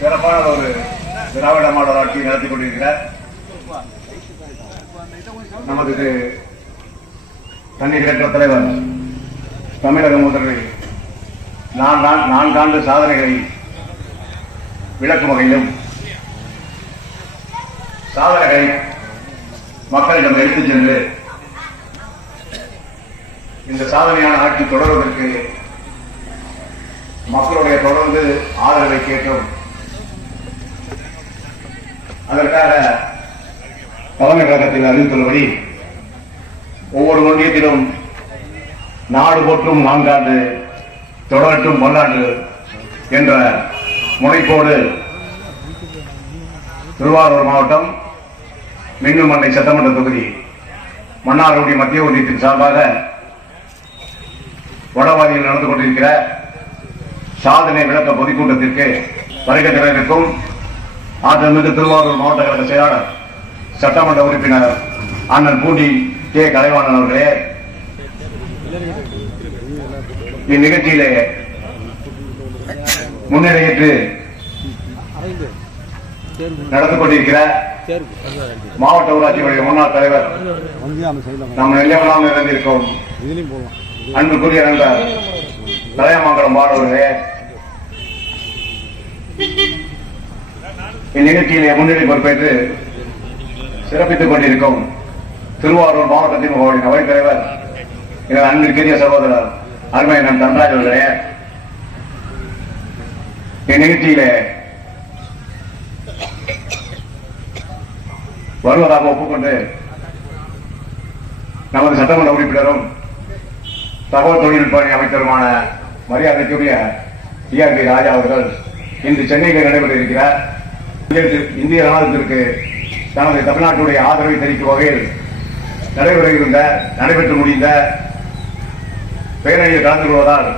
சிறப்பான ஒரு திராவிட மாடல் ஆட்சியை நடத்தி கொண்டிருக்கிறார். நமது தன்னிகரற்ற தலைவர் தமிழக முதல்வர் நான்காண்டு சாதனைகளை விளக்கும் வகையிலும் சாதனைகளை மக்களிடம் எடுத்துச் சென்று இந்த சாதனையான ஆட்சி தொடர்வதற்கு மக்களுடைய தொடர்ந்து ஆதரவை கேட்கும். அதற்காக தலைமை கழகத்தில் அறிவித்துள்ளபடி ஒவ்வொரு ஒன்றியத்திலும் நாடு போற்றும் 4 ஆண்டு தொடரட்டும் பல்லாண்டு என்ற முனைப்போடு திருவாரூர் மாவட்டம் மின்னுமண்ணை சட்டமன்ற தொகுதி மன்னார்குடி மத்திய ஒன்றியத்தின் சார்பாக வடவாதியில் நடந்து கொண்டிருக்கிற சாதனை விளக்க பொதுக்கூட்டத்திற்கு வருகை தரவிருக்கும் ஆற்றல்மிகு திருவாரூர் மாவட்ட கழக செயலாளர் சட்டமன்ற உறுப்பினர் அண்ணன் பூண்டி கே கலைவாணன் அவர்களே, இந்நிகழ்ச்சியிலே முன்னிலையேற்று நடந்து கொண்டிருக்கிற மாவட்ட ஊராட்சியுடைய முன்னாள் தலைவர் நம் நெல்லையெல்லாம் இருந்திருக்கும் அன்புக்குரிய நண்பர் தலையமங்கலம் பாடவர்களே, இந்நிகழ்ச்சியிலே முன்னிலை பொறுப்பேற்று சிறப்பித்துக் கொண்டிருக்கும் திருவாரூர் மாவட்ட திமுகவின் அவைத் தலைவர் எங்கள் அன்பிற்குரிய சகோதரர் அருமை நம் தன்ராஜ் அவர்களே, இந்நிகழ்ச்சியிலே வருவதாக ஒப்புக்கொண்டு நமது சட்டமன்ற உறுப்பினரும் தகவல் தொழில்நுட்ப அமைச்சருமான மரியாதைக்குரிய டிஆர்பி ராஜா அவர்கள் இன்று சென்னையில் நடைபெற இருக்கிறார். இந்திய ராணுவத்திற்கு தனது தமிழ்நாட்டுடைய ஆதரவை தெரிவிக்கும் வகையில் நடைபெற்று முடிந்த பேரணியில் கலந்து கொள்வதால்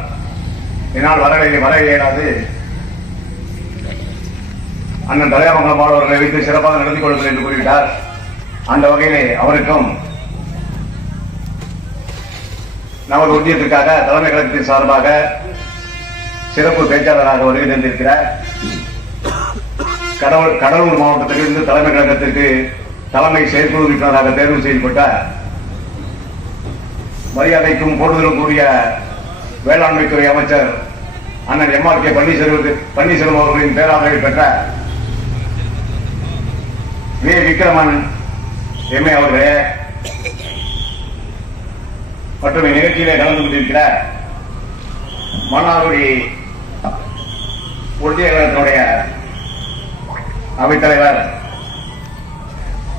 என்னால் வர இயலாது. அண்ணன் தலையாமங்கலம் மாணவர்களை வைத்து சிறப்பாக நடந்து கொள்வது என்று கூறிவிட்டார். அந்த வகையிலே அவருக்கும் நமது ஒன்றியத்திற்காக தலைமை கழகத்தின் சார்பாக சிறப்பு பேச்சாளராக வருகை தந்திருக்கிறார். கடலூர் மாவட்டத்திலிருந்து தலைமை கழகத்திற்கு தலைமை செயற்குழு உறுப்பினராக தேர்வு செய்யப்பட்ட மரியாதைக்கும் போடுதலும் கூடிய வேளாண்மைத்துறை அமைச்சர் அண்ணன் MRK பன்னீர்செல்வம் அவர்களின் பேராதரவை பெற்ற வே. விக்ரமன் MA அவர்களே மற்றும் இந்நிகழ்ச்சியிலே கலந்து கொண்டிருக்கிற மன்னார்குடி ஒன்றிய கழகத்தினுடைய அவைத்தலைவர்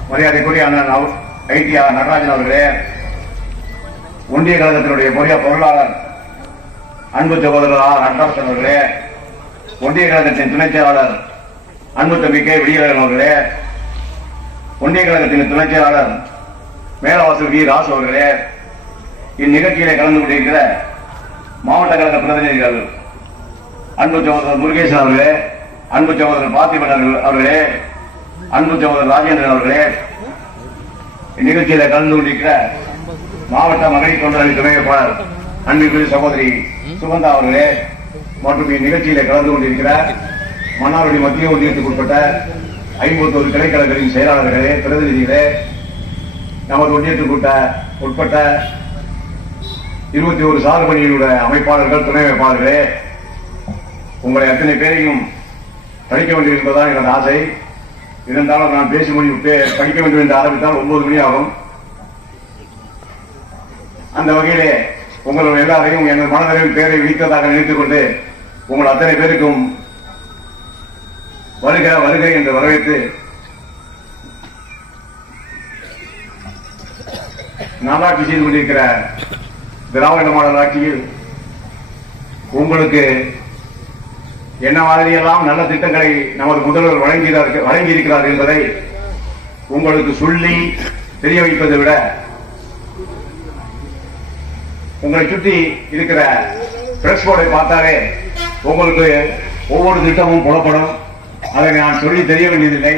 மரியாதைக்குரிய அண்ணன் ITR நடராஜன் அவர்களே, ஒன்றிய கழகத்தினுடைய பொருளாளர் அன்பு சகோதரர் R. நடராஜன் அவர்களே, ஒன்றிய கழகத்தின் துணைச் செயலாளர் அன்பு தம்பி K. விடியலன் அவர்களே, ஒன்றிய கழகத்தின் துணைச் செயலாளர் மேலவாசல் V. ராசு அவர்களே, இந்நிகழ்ச்சியிலே கலந்து கொண்டிருக்கிற மாவட்ட கழக பிரதிநிதிகள் அன்பு சகோதரர் முருகேசன் அவர்களே, அன்பு சகோதரர் பார்த்திபன் அவர்களே, அன்பு சகோதரர் ராஜேந்திரன் அவர்களே, இந்நிகழ்ச்சியில கலந்து கொண்டிருக்கிற மாவட்ட மகளிர் தொண்டரணி துணை வேட்பாளர் அன்பிற்குரிய சகோதரி சுகந்தா அவர்களே மற்றும் இந்நிகழ்ச்சியில கலந்து கொண்டிருக்கிற மன்னார்குடி மத்திய ஒன்றியத்துக்கு உட்பட்ட 51 கிளைக்கழகங்களின் செயலாளர்களே, பிரதிநிதிகளே, நமது ஒன்றியத்துக்கு உட்பட்ட 21 சார்பணியினுடைய அமைப்பாளர்கள், துணை அமைப்பாளர்களே, உங்களை அத்தனை பேரையும் படிக்க வேண்டும் என்பதுதான் எனது ஆசை. இருந்தாலும் நான் பேசி படிக்க வேண்டும் என்று ஆரம்பித்தால் 9 மணி ஆகும். அந்த வகையிலே உங்களுடைய எல்லாரையும் எனது மனதளவில் பேரை விதித்ததாக நினைத்துக் கொண்டு உங்கள் அத்தனை பேருக்கும் வருகை என்று வரவேற்று நல்லாட்சி செய்து கொண்டிருக்கிற திராவிட மாடல் ஆட்சியில் உங்களுக்கு என்ன மாதிரியெல்லாம் நல்ல திட்டங்களை நமது முதல்வர் வழங்கியிருக்கிறார் என்பதை உங்களுக்கு சொல்லி தெரிய வைப்பதை விட உங்களை சுற்றி இருக்கிற பிரஸ் போர்டை பார்த்தாலே உங்களுக்கு ஒவ்வொரு திட்டமும் புலப்படும். அதை நான் சொல்லி தெரிய வேண்டியதில்லை.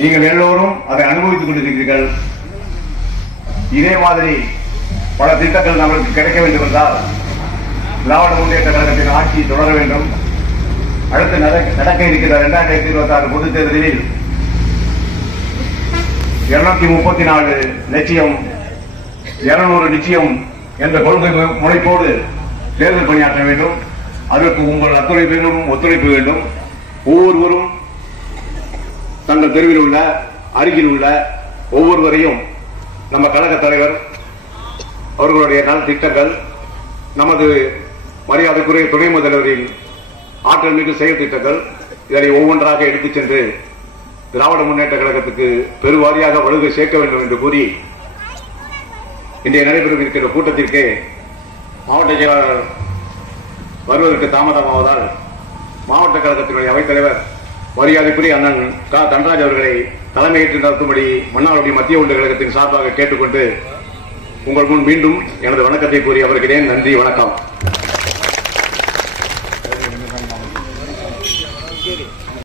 நீங்கள் எல்லோரும் அதை அனுபவித்துக் கொண்டிருக்கிறீர்கள். இதே மாதிரி பல திட்டங்கள் நமக்கு கிடைக்க வேண்டும் என்றால் திராவிட முன்னேற்ற கழகத்தின் ஆட்சி தொடர வேண்டும். அடுத்து நடக்க இருக்கிற 2026 பொதுத் தேர்தலில் 234 லட்சியம் 200 நிச்சயம் என்ற கொள்கை முனைப்போடு தேர்தல் பணியாற்ற வேண்டும். அதற்கு உங்கள் அத்துழைப்பிலும் ஒத்துழைப்பு வேண்டும். ஒவ்வொருவரும் தங்கள் தெருவில் உள்ள அருகில் உள்ள ஒவ்வொருவரையும் நம்ம கழக தலைவர் அவர்களுடைய நல திட்டங்கள், நமது மரியாதைக்குரிய துணை முதல்வரின் ஆற்றல் மிகு செயல் திட்டங்கள், இதனை ஒவ்வொன்றாக எடுத்துச் சென்று திராவிட முன்னேற்ற கழகத்துக்கு பெருவாரியாக வலுவை சேர்க்க வேண்டும் என்று கூறி இன்றைய நடைபெறும் இருக்கிற கூட்டத்திற்கு மாவட்ட செயலாளர் வருவதற்கு தாமதமாவதால் மாவட்ட கழகத்தினுடைய அவைத்தலைவர் மரியாதைக்குரிய அண்ணன் தன்ராஜ் அவர்களை தலைமையேற்று நடத்தும்படி மன்னார்குடி மத்திய ஒன்றிய கழகத்தின் சார்பாக கேட்டுக்கொண்டு உங்கள் முன் மீண்டும் எனது வணக்கத்தை கூறி அவர்கிறேன். நன்றி, வணக்கம்.